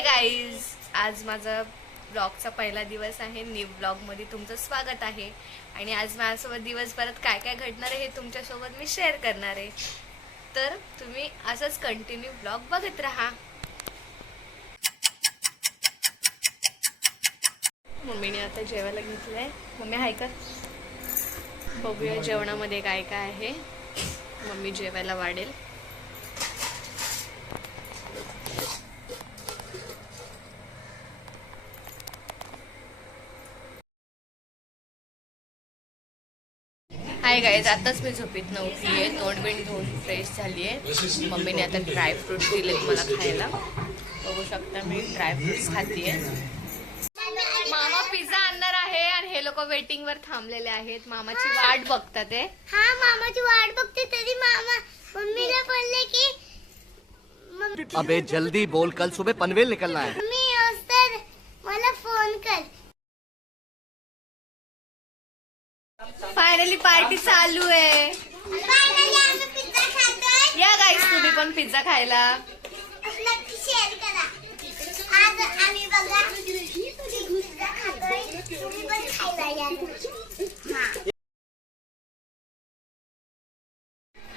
Hi guys, आज माझा ब्लॉगचा पहिला दिवस आहे. न्यू ब्लॉगमध्ये तुमचं स्वागत आहे. आणि आज माझ्यासोबत दिवसभरात काय काय घडणार आहे हे तुमच्यासोबत मी शेअर करणार आहे. तर तुम्ही असंच कंटिन्यू ब्लॉग बघत राहा. मम्मीने आता जेवायला घेतलंय. मम्मी हाय का? बघूया जेवणामध्ये काय काय आहे. मम्मी जेवायला वाढेल. हाय गाईज, आताच मी झोपेत उठली आहे. तोंड बिंड धुवून फ्रेश झाली आहे. मम्मीने आता ड्रायफ्रूट्स दिलेत मला खायला. बघू शकता मी ड्रायफ्रुट्स खातीये. मामा पिझ्झा आणणार आहे आणि हे लोक वेटिंग वर थांबलेले आहेत. मामाची वाट बघतात आहे. हा, मामाची वाट बघते तरी मामा मम्मीला बोलले की अबे जल्दी बोल, कल सुबह पनवेल निकलना है. मम्मी तर मला फोन कर. फायनली पार्टी चालू आहे. फायनली आम्ही पिझ्झा खातोय. या गाईज, तुम्ही पण पिझ्झा खायला. नक्की शेअर करा. आज आम्ही बघा पिझ्झा खातोय. तुम्ही पण खायला या.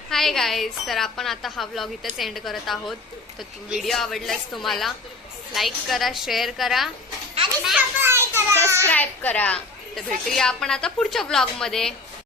हाय गाईज, तर आपण आता हा व्लॉग इथेच एंड करत आहोत. तर व्हिडिओ आवडल्यास तुम्हाला लाईक करा, शेअर करा, आणि सबस्क्राईब करा. सबस्क्राईब करा. तर भेटूया आपण आता पुढच्या व्लॉग मध्ये.